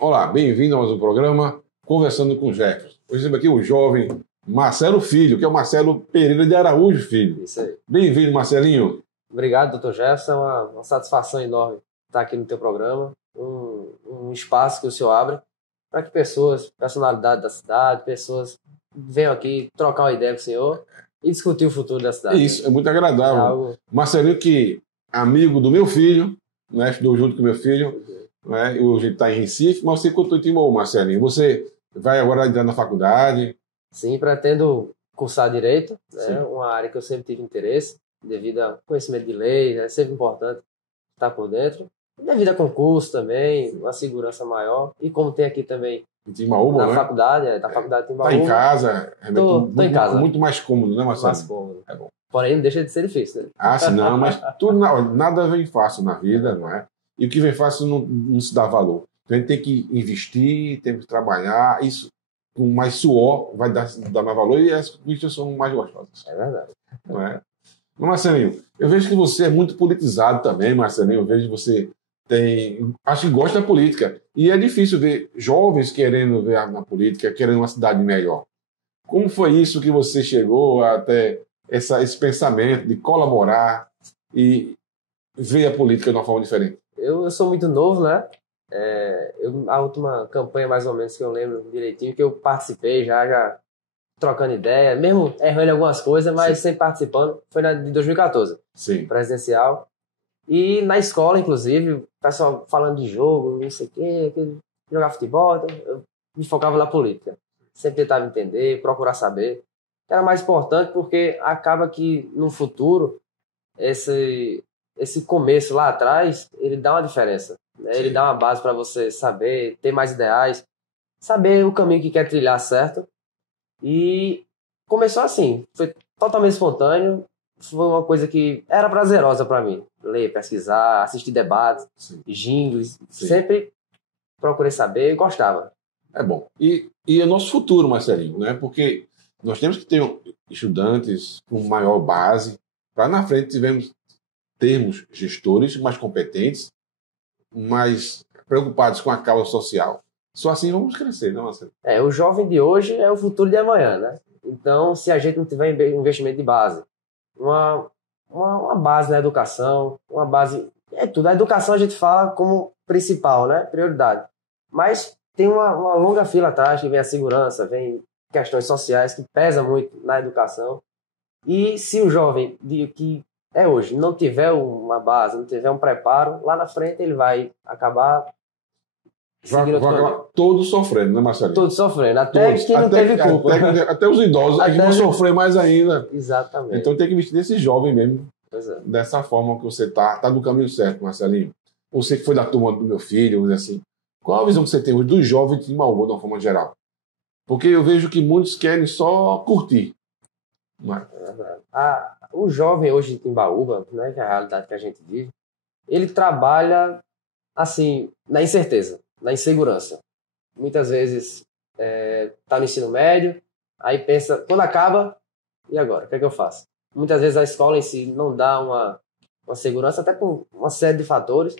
Olá, bem-vindo a mais um programa Conversando com Jefferson. Hoje temos aqui o jovem Marcelo Filho, que é o Marcelo Pereira de Araújo Filho. Isso aí. Bem-vindo, Marcelinho. Obrigado, doutor Jefferson. É uma satisfação enorme estar aqui no teu programa. Um espaço que o senhor abre para que pessoas, personalidades da cidade, pessoas venham aqui trocar uma ideia com o senhor e discutir o futuro da cidade. Isso, é muito agradável. É algo... Marcelinho, que é amigo do meu filho, né? Estudou junto com meu filho, né? Hoje ele está em Recife, mas você contou em Timor, Marcelinho. Você vai agora entrar na faculdade? Sim, pretendo cursar Direito, né? Sim. Uma área que eu sempre tive interesse, devido ao conhecimento de lei, é sempre importante estar por dentro. Devido a concurso também, uma segurança maior. E como tem aqui também Em Timbaúba, na né? faculdade, da faculdade de Timbaúba. Está em casa, Tô em casa. Muito mais cômodo, né, Marcelo? Mais cômodo. É bom. Porém, não deixa de ser difícil, né? Ah, sim, não, mas nada vem fácil na vida, não é? E o que vem fácil não se dá valor. Então a gente tem que investir, tem que trabalhar, isso com mais suor vai dar mais valor e as conquistas são mais gostosas. É verdade. Não é? Mas, Marcelinho, eu vejo que você é muito politizado também, Marcelinho. Eu vejo que você acho que gosta da política. E é difícil ver jovens querendo ver na política, querendo uma cidade melhor. Como foi isso que você chegou até esse pensamento de colaborar e ver a política de uma forma diferente? Eu sou muito novo, né? A última campanha, mais ou menos, que eu lembro direitinho, que eu participei já trocando ideia, mesmo errando algumas coisas, mas Sim. sempre participando, foi na de 2014, Sim. presidencial. E na escola, inclusive, o pessoal falando de jogo, não sei o quê, jogar futebol, então eu me focava na política. Sempre tentava entender, procurar saber. Era mais importante porque acaba que, no futuro, esse começo lá atrás, ele dá uma diferença. Né? Ele dá uma base para você saber, ter mais ideais, saber o caminho que quer trilhar certo. E começou assim, foi totalmente espontâneo, foi uma coisa que era prazerosa para mim. Ler, pesquisar, assistir debates, jingles, sempre procurei saber e gostava. É bom. E é nosso futuro, Marcelinho, né? Porque nós temos que ter estudantes com maior base, para na frente termos gestores mais competentes, mais preocupados com a causa social. Só assim vamos crescer, não, Marcelo? O jovem de hoje é o futuro de amanhã, né? Então, se a gente não tiver investimento de base, uma base na educação, uma base... É tudo. A educação a gente fala como principal, né? Prioridade. Mas tem uma longa fila atrás, que vem a segurança, vem questões sociais que pesam muito na educação. E se o jovem que é hoje não tiver uma base, não tiver um preparo, lá na frente ele vai acabar seguindo outro caminho. Todos sofrendo, né, Marcelinho? Todos sofrendo, até quem não teve culpa. Até os idosos, a gente vai sofrer mais ainda. Exatamente. Então tem que investir nesse jovem mesmo. Pois é. Dessa forma que você tá no caminho certo, Marcelinho. Você que foi da turma do meu filho, vamos dizer assim. Qual a visão que você tem hoje dos jovens de Timbaúba, de uma forma geral? Porque eu vejo que muitos querem só curtir. Não é? É verdade. O jovem hoje de Timbaúba, né, que é a realidade que a gente vive, ele trabalha assim, na incerteza, na insegurança. Muitas vezes tá no ensino médio, aí pensa, quando acaba, e agora? O que é que eu faço? Muitas vezes a escola em si não dá uma segurança, até por uma série de fatores,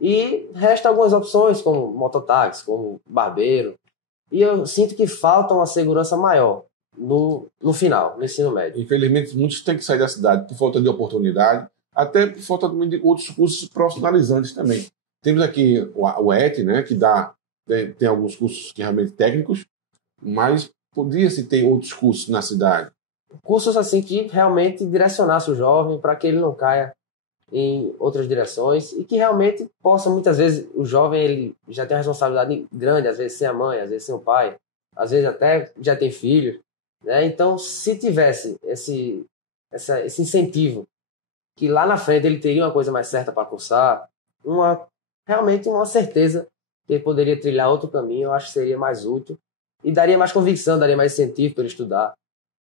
e resta algumas opções, como mototáxi, como barbeiro, e eu sinto que falta uma segurança maior no final, no ensino médio. Infelizmente, muitos têm que sair da cidade por falta de oportunidade, até por falta de outros cursos profissionalizantes também. Temos aqui o ET, né, que tem alguns cursos que realmente técnicos, mas podia-se ter outros cursos na cidade. Cursos assim que realmente direcionasse o jovem para que ele não caia em outras direções e que realmente possa, muitas vezes, o jovem ele já tem uma responsabilidade grande, às vezes sem a mãe, às vezes sem o pai, às vezes até já tem filho, né? Então, se tivesse esse incentivo, que lá na frente ele teria uma coisa mais certa para cursar, realmente uma certeza que ele poderia trilhar outro caminho, eu acho que seria mais útil e daria mais convicção, daria mais incentivo para ele estudar.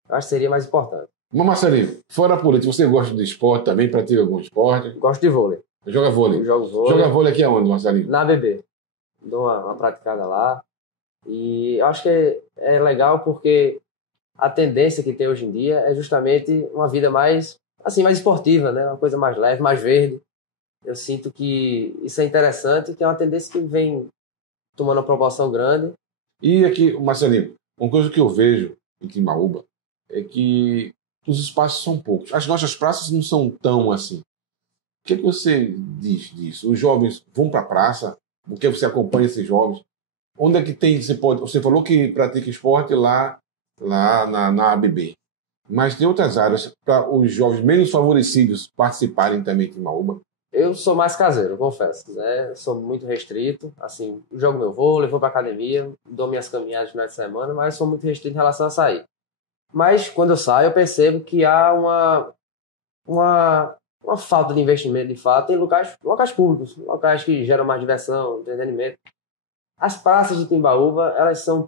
Eu acho que seria mais importante. Mas, Marcelinho, fora a política, você gosta de esporte também? Pratica algum esporte? Gosto de vôlei. Joga vôlei? Jogo vôlei. Joga vôlei aqui aonde, Marcelinho? Na ABB. Dou uma praticada lá. E eu acho que é legal porque a tendência que tem hoje em dia é justamente uma vida mais esportiva, né? Uma coisa mais leve, mais verde. Eu sinto que isso é interessante, que é uma tendência que vem tomando uma proporção grande. E aqui, Marcelinho, uma coisa que eu vejo em Timbaúba é que os espaços são poucos. As nossas praças não são tão assim. O que é que você diz disso? Os jovens vão para a praça? O que você acompanha esses jovens? Onde é que tem, você falou que pratica esporte lá na ABB, mas tem outras áreas para os jovens menos favorecidos participarem também de Timbaúba? Eu sou mais caseiro, confesso, né? Sou muito restrito, assim, jogo meu vôlei, vou pra academia, dou minhas caminhadas no final de semana, mas sou muito restrito em relação a sair. Mas quando eu saio, eu percebo que há uma falta de investimento, de fato, em locais públicos, locais que geram mais diversão, entretenimento. As praças de Timbaúba, elas são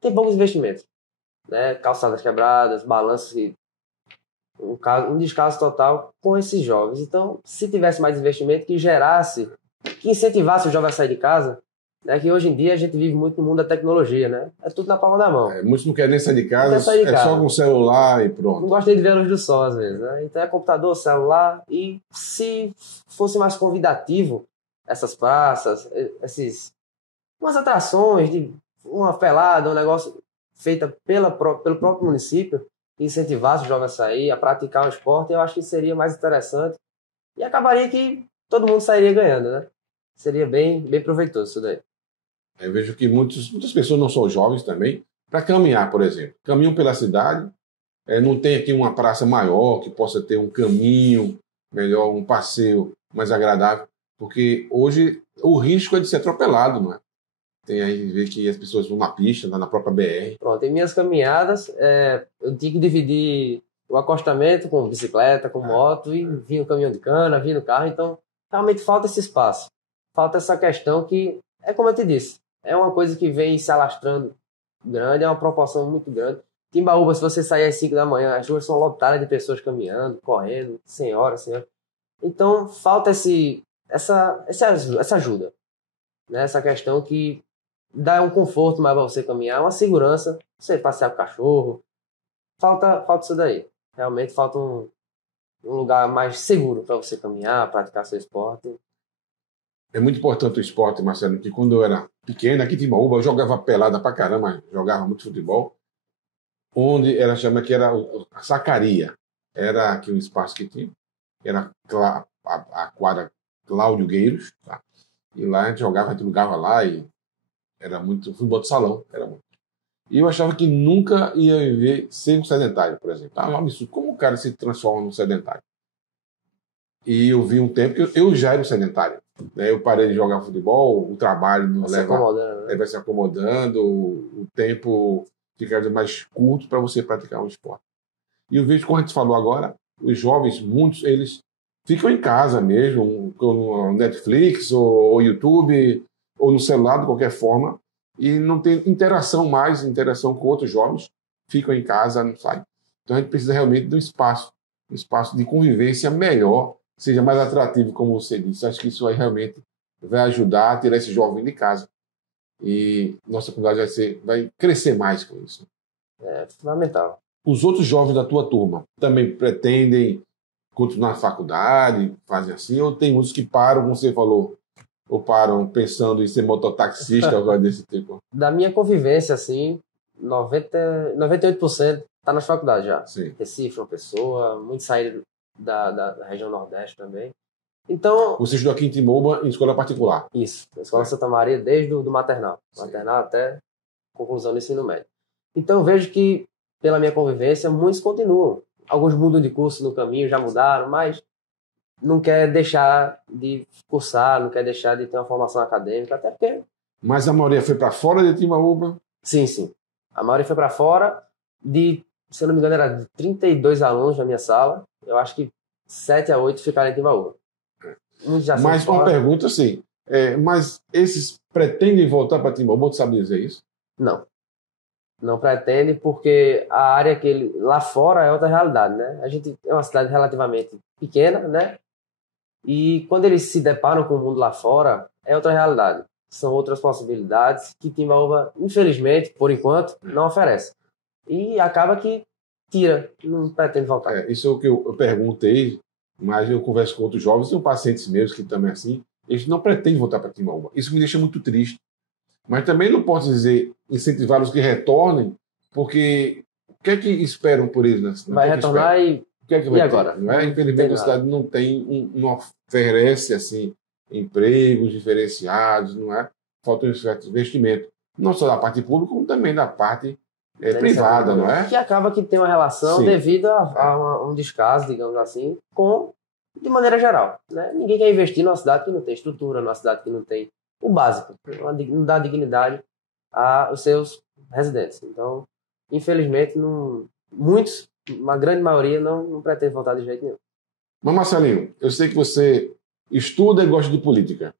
tem poucos investimentos, né? Calçadas quebradas, balanços que um descaso total com esses jovens. Então, se tivesse mais investimento que incentivasse o jovem a sair de casa, né? Que hoje em dia a gente vive muito no mundo da tecnologia, né? É tudo na palma da mão. Muitos não querem nem sair de Não casa, quer sair de é casa. só com o celular e Não pronto. gosto nem de ver a luz do sol, às vezes, né? Então é computador, celular, e se fosse mais convidativo essas praças, umas atrações, de uma pelada, um negócio feita pelo próprio município, que incentivasse o jovem a sair, a praticar um esporte, eu acho que seria mais interessante e acabaria que todo mundo sairia ganhando, né? Seria bem proveitoso isso daí. Eu vejo que muitas pessoas não são jovens também, para caminhar, por exemplo. Caminham pela cidade, não tem aqui uma praça maior que possa ter um caminho melhor, um passeio mais agradável, porque hoje o risco é de ser atropelado, não é? Tem aí, vê que as pessoas vão na pista, na própria BR. Pronto, em minhas caminhadas, eu tinha que dividir o acostamento com bicicleta, com moto, e vinha o caminhão de cana, vinha o carro, então realmente falta esse espaço. Falta essa questão que, é como eu te disse, é uma coisa que vem se alastrando grande, é uma proporção muito grande. Timbaúba, se você sair às 5 da manhã, as ruas são lotadas de pessoas caminhando, correndo, senhoras. Então, falta essa ajuda, né? Essa questão que dá um conforto mais para você caminhar, uma segurança, você passear com o cachorro. Falta isso daí. Realmente falta um lugar mais seguro para você caminhar, praticar seu esporte. É muito importante o esporte, Marcelo, que quando eu era pequeno, aqui em Timbaúba, eu jogava pelada pra caramba, jogava muito futebol, onde era chama que era a Sacaria. Era aqui um espaço que tinha, era a quadra Cláudio Gueiros, tá? E lá a gente jogava lá e era muito futebol de salão, era muito. E eu achava que nunca ia viver sem um sedentário, por exemplo. Ah, um absurdo. Como o cara se transforma num sedentário? E eu vi um tempo que eu já era um sedentário, né? Eu parei de jogar futebol, o trabalho não vai se acomodando, o tempo fica mais curto para você praticar um esporte. E eu vejo, como a gente falou agora, os jovens, muitos, eles ficam em casa mesmo, com Netflix ou YouTube, ou no celular, de qualquer forma, e não tem interação com outros jovens, ficam em casa, não saem. Então a gente precisa realmente de um espaço de convivência melhor, seja mais atrativo, como você disse. Acho que isso aí realmente vai ajudar a tirar esse jovem de casa. E nossa comunidade vai crescer mais com isso. É fundamental. Os outros jovens da tua turma também pretendem continuar na faculdade, fazem assim, ou tem uns que param, como você falou, ou param pensando em ser mototaxista, algo desse tipo? Da minha convivência, assim, 98% está nas faculdades já. Sim. Recife, uma pessoa, muitos saíram da região Nordeste também. Então... Você estudou aqui em Timbaúba em escola particular? Isso, na Escola Santa Maria, desde o maternal. Maternal até conclusão do ensino médio. Então eu vejo que, pela minha convivência, muitos continuam. Alguns mudam de curso no caminho, já mudaram, mas não quer deixar de cursar, não quer deixar de ter uma formação acadêmica, até porque... Mas a maioria foi para fora de Timbaúba? Sim. A maioria foi para fora. Se eu não me engano, era de 32 alunos na minha sala. Eu acho que 7 a 8 ficaram em Timbaúba. Mas uma pergunta assim, mas esses pretendem voltar para Timbaúba, tu sabe dizer isso? Não pretende, porque a área lá fora é outra realidade, né? A gente é uma cidade relativamente pequena, né? E quando eles se deparam com o mundo lá fora, é outra realidade. São outras possibilidades que Timbaúba, infelizmente, por enquanto, não oferece. E acaba que não pretende voltar. Isso é o que eu perguntei, mas eu converso com outros jovens, e pacientes meus que também assim, eles não pretendem voltar para Timbaúba. Isso me deixa muito triste. Mas também não posso dizer incentivá-los que retornem, porque o que é que esperam por eles? Né? Vai retornar e o que é que vai e ter? agora? Não é? Infelizmente, a cidade não tem, não oferece assim, empregos diferenciados, não é? Falta um certo investimento. Não só da parte pública, como também da parte privada, não é? Que acaba que tem uma relação Sim. devido a um descaso, digamos assim, de maneira geral. Né? Ninguém quer investir numa cidade que não tem estrutura, numa cidade que não tem o básico, não dá dignidade aos seus residentes. Então, infelizmente, uma grande maioria não pretende voltar de jeito nenhum. Mas, Marcelinho, eu sei que você estuda e gosta de política.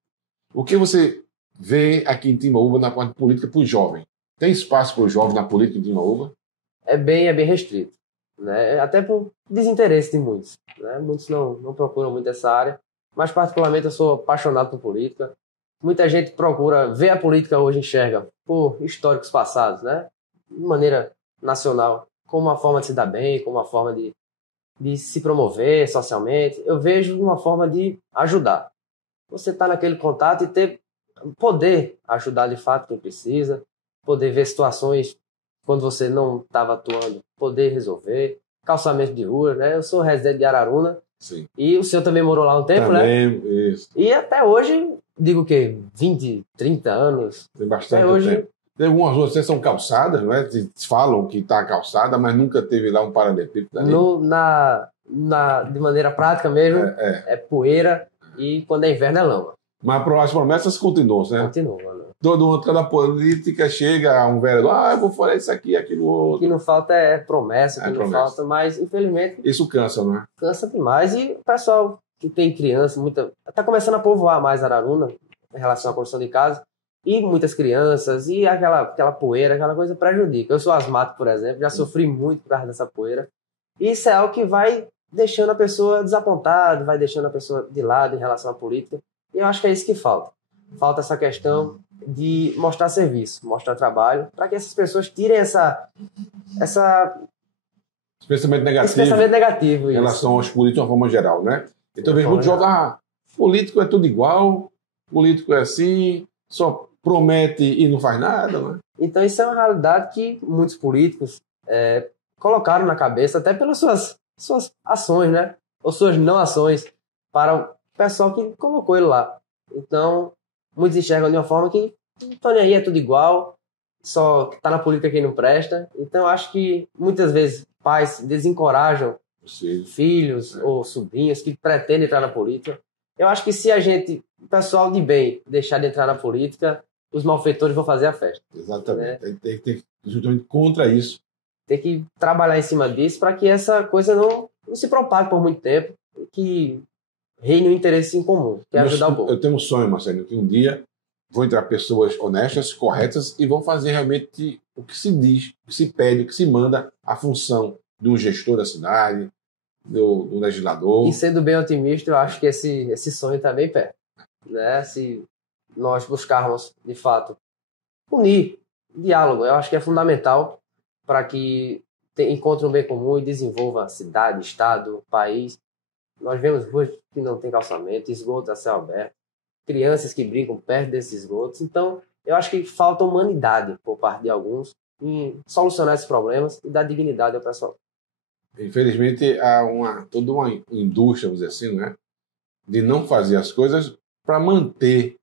O que você vê aqui em Timbaúba na parte política para o jovem? Tem espaço para o jovem na política em Timbaúba? É bem restrito. Né? Até por desinteresse de muitos. Né? Muitos não procuram muito essa área, mas particularmente eu sou apaixonado por política. Muita gente procura ver a política hoje, enxerga por históricos passados, né? De maneira nacional, como uma forma de se dar bem, como uma forma de se promover socialmente. Eu vejo uma forma de ajudar. Você está naquele contato e poder ajudar de fato quem precisa, poder ver situações quando você não estava atuando, poder resolver, calçamento de rua, né? Eu sou residente de Araruna. Sim. E o senhor também morou lá um tempo, também, né? Isso. E até hoje, digo o quê? 20, 30 anos? Tem bastante até hoje... tempo. Tem algumas ruas que são calçadas, não é? Falam que está calçada, mas nunca teve lá um paralelepípedo ali. De maneira prática mesmo, é poeira e quando é inverno é lama. Mas as promessas continuam, né? Continua, né? Todo mundo, cada política chega a um vereador, eu vou falar isso aqui, aquilo outro. O que não falta é promessa, falta, mas infelizmente... Isso cansa, não é? Cansa demais e o pessoal que tem criança, está começando a povoar mais Araruna em relação à construção de casa e muitas crianças e aquela poeira, aquela coisa prejudica. Eu sou asmático, por exemplo, já sofri muito por causa dessa poeira e isso é algo que vai deixando a pessoa desapontada, vai deixando a pessoa de lado em relação à política e eu acho que é isso que falta. Falta essa questão de mostrar serviço, mostrar trabalho, para que essas pessoas tirem esse pensamento negativo em relação aos políticos de uma forma geral, né? Então eu vejo muito jogar, político é tudo igual, político é assim, só promete e não faz nada, né? Então isso é uma realidade que muitos políticos colocaram na cabeça, até pelas suas ações, né? Ou suas não ações, para o pessoal que colocou ele lá. Então, muitos enxergam de uma forma que não nem aí, é tudo igual, só tá na política quem não presta. Então, acho que muitas vezes pais desencorajam filhos ou sobrinhos que pretendem entrar na política. Eu acho que se o pessoal de bem, deixar de entrar na política, os malfeitores vão fazer a festa. Exatamente. Né? Tem que ter justamente contra isso. Tem que trabalhar em cima disso para que essa coisa não se propague por muito tempo e que reine o interesse em comum, que é ajudar o povo. Eu tenho um sonho, Marcelo, que um dia vão entrar pessoas honestas, corretas e vão fazer realmente o que se diz, o que se pede, o que se manda, a função de um gestor da cidade, do legislador. E sendo bem otimista, eu acho que esse sonho está bem perto. Né? Se nós buscarmos, de fato, unir, diálogo, eu acho que é fundamental para que encontre um bem comum e desenvolva a cidade, estado, país. Nós vemos ruas que não tem calçamento, esgoto a céu aberto, crianças que brincam perto desses esgotos. Então, eu acho que falta humanidade por parte de alguns em solucionar esses problemas e dar dignidade ao pessoal. Infelizmente, há toda uma indústria, vamos dizer assim, né, de não fazer as coisas para manter,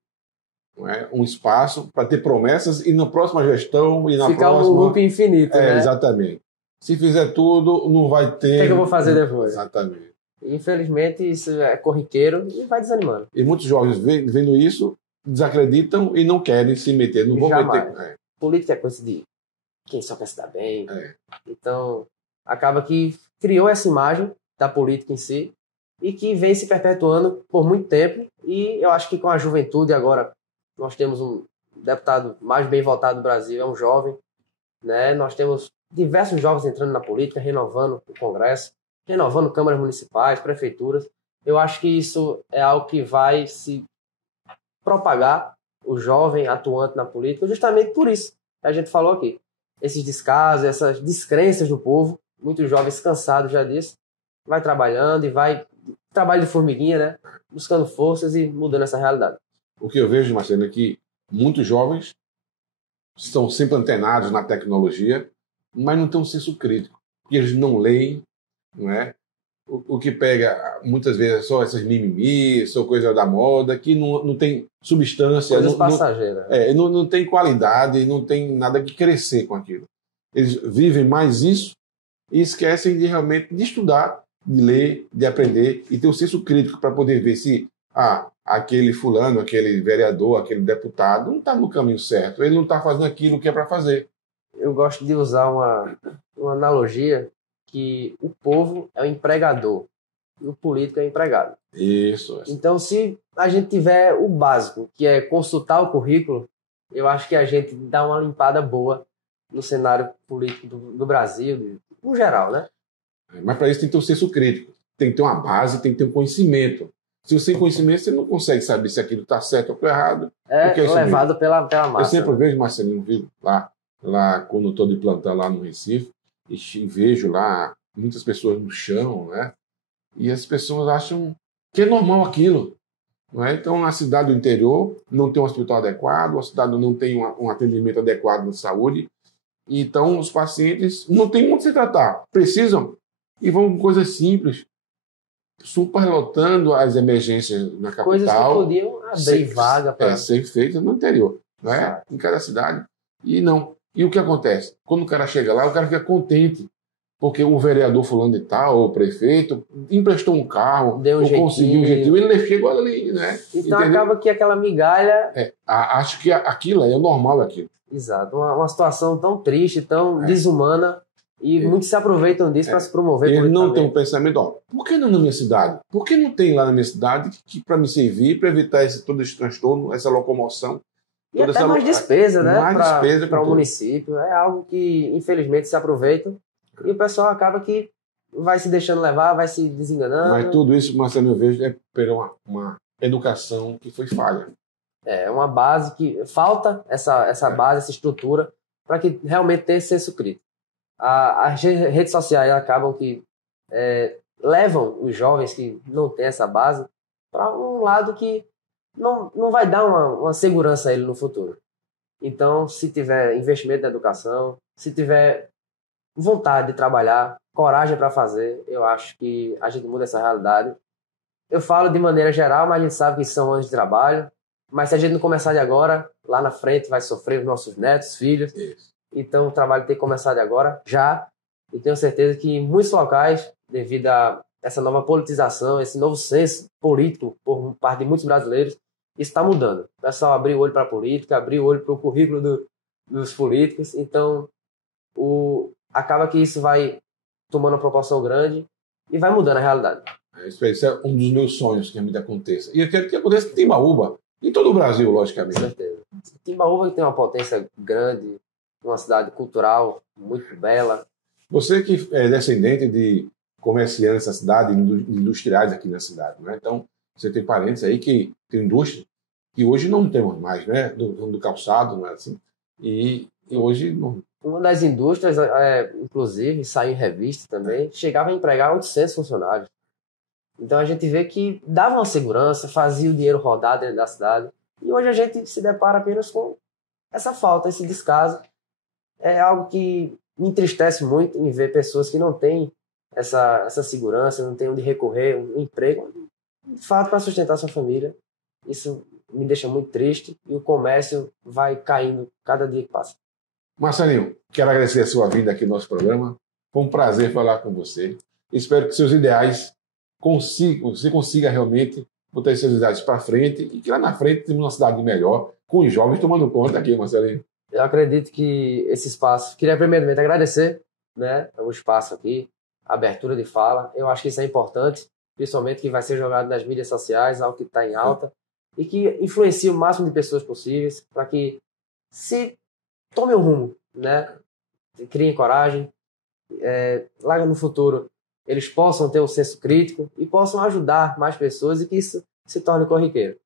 não é, um espaço, para ter promessas e na próxima gestão e na Ficar próxima... um loop infinito, né? Exatamente. Se fizer tudo, não vai ter... O que eu vou fazer depois? Exatamente. Infelizmente, isso é corriqueiro e vai desanimando. E muitos jovens, vendo isso, desacreditam e não querem se meter. Não vão meter. Política é coisa de quem só quer se dar bem. Então, acaba que criou essa imagem da política em si e que vem se perpetuando por muito tempo. E eu acho que com a juventude agora, nós temos um deputado mais bem votado do Brasil, é um jovem. Né? Nós temos diversos jovens entrando na política, renovando o Congresso, renovando câmaras municipais, prefeituras. Eu acho que isso é algo que vai se propagar, o jovem atuante na política, justamente por isso que a gente falou aqui. Esses descasos, essas descrenças do povo, muitos jovens cansados já disso, vai trabalhando e vai trabalho de formiguinha, né? Buscando forças e mudando essa realidade. O que eu vejo, Marcelo, é que muitos jovens estão sempre antenados na tecnologia, mas não têm um senso crítico, porque eles não leem, não é? O que pega, muitas vezes, é só essas mimimi, só coisa da moda, que não tem substância. Coisas passageiras. Não tem qualidade, não tem nada que crescer com aquilo. Eles vivem mais isso e esquecem de realmente de estudar, de ler, de aprender e ter o senso crítico para poder ver se aquele fulano, aquele vereador, aquele deputado não está no caminho certo, ele não está fazendo aquilo que é para fazer. Eu gosto de usar uma analogia que o povo é o empregador e o político é o empregado. Isso. Então, se a gente tiver o básico, que é consultar o currículo, eu acho que a gente dá uma limpada boa no cenário político do Brasil, no geral, né? Mas para isso tem que ter um senso crítico, tem que ter uma base, tem que ter um conhecimento. Se você tem conhecimento, você não consegue saber se aquilo está certo ou errado. É levado pela massa. Eu sempre vejo, Marcelinho, lá quando estou de plantão lá no Recife, e vejo lá muitas pessoas no chão, né? E as pessoas acham que é normal aquilo. Não é? Então, na cidade do interior, não tem um hospital adequado, a cidade não tem um atendimento adequado na saúde. Então, os pacientes não têm onde se tratar. Precisam e vão com coisas simples, superlotando as emergências na capital. Coisas que podiam abrir vaga para ser feitas no interior, né? Em cada cidade. E não. E o que acontece? Quando o cara chega lá, o cara fica contente, porque o vereador fulano de tal, ou o prefeito, emprestou um carro, ou conseguiu um jeitinho, ele chegou ali, né? Então, entendeu? Acaba que aquela migalha... acho que aquilo é o normal aquilo. Exato. Uma situação tão triste, tão desumana, e muitos se aproveitam disso para se promover. Ele não tem um pensamento, por que não na minha cidade? Por que não tem lá na minha cidade que para me servir, para evitar todo esse transtorno, essa locomoção? E até mais despesa, né? Mais despesa para o município. É algo que, infelizmente, se aproveitam. E o pessoal acaba que vai se deixando levar, vai se desenganando. Mas tudo isso, Marcelo, eu vejo, é por uma educação que foi falha. É uma base que... Falta essa base, essa estrutura, para que realmente tenha esse senso crítico. As redes sociais acabam que levam os jovens que não têm essa base para um lado que não vai dar uma segurança a ele no futuro. Então, se tiver investimento na educação, se tiver vontade de trabalhar, coragem para fazer, eu acho que a gente muda essa realidade. Eu falo de maneira geral, mas a gente sabe que são anos de trabalho, mas se a gente não começar de agora, lá na frente vai sofrer os nossos netos, filhos. Isso. Então, o trabalho tem que começar de agora, já, e tenho certeza que em muitos locais, devido a essa nova politização, esse novo senso político por parte de muitos brasileiros, isso está mudando. O pessoal abriu o olho para a política, abriu o olho para o currículo dos políticos, então acaba que isso vai tomando uma proporção grande e vai mudando a realidade. Isso é um dos meus sonhos que realmente aconteça. E eu quero que aconteça em Timbaúba, em todo o Brasil, logicamente. Com certeza. Timbaúba tem uma potência grande, uma cidade cultural muito bela. Você que é descendente de comerciantes da cidade, industriais aqui na cidade, né? Então, você tem parentes aí que tem indústria que hoje não temos mais, né? Do calçado, não é assim? E hoje não. Uma das indústrias, inclusive, saiu em revista também, chegava a empregar 800 funcionários. Então a gente vê que dava uma segurança, fazia o dinheiro rodar dentro da cidade. E hoje a gente se depara apenas com essa falta, esse descaso. É algo que me entristece muito em ver pessoas que não têm essa segurança, não têm onde recorrer, um emprego, de fato, para sustentar sua família. Isso me deixa muito triste e o comércio vai caindo cada dia que passa. Marcelinho, quero agradecer a sua vinda aqui no nosso programa. Foi um prazer falar com você. Espero que seus ideais você consiga realmente botar seus ideais para frente e que lá na frente temos uma cidade melhor, com os jovens tomando conta aqui, Marcelinho. Eu acredito que esse espaço... Queria primeiramente agradecer, né, o espaço aqui, a abertura de fala. Eu acho que isso é importante, principalmente que vai ser jogado nas mídias sociais, algo que está em alta, e que influencie o máximo de pessoas possíveis para que se tome um rumo, né? Criem coragem, lá no futuro eles possam ter um senso crítico e possam ajudar mais pessoas e que isso se torne corriqueiro.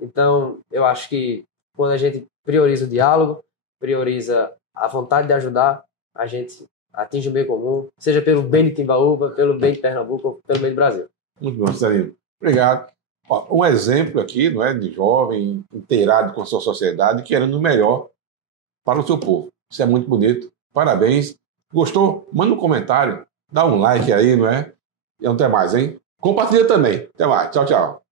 Então, eu acho que quando a gente prioriza o diálogo, prioriza a vontade de ajudar, a gente atinge o bem comum, seja pelo bem de Timbaúba, pelo bem de Pernambuco ou pelo bem do Brasil. Muito bom, Marcelinho. Obrigado. Ó, um exemplo aqui, não é, de jovem inteirado com a sua sociedade, querendo o melhor para o seu povo. Isso é muito bonito. Parabéns. Gostou? Manda um comentário, dá um like aí, não é? E até mais, hein? Compartilha também. Até mais. Tchau, tchau.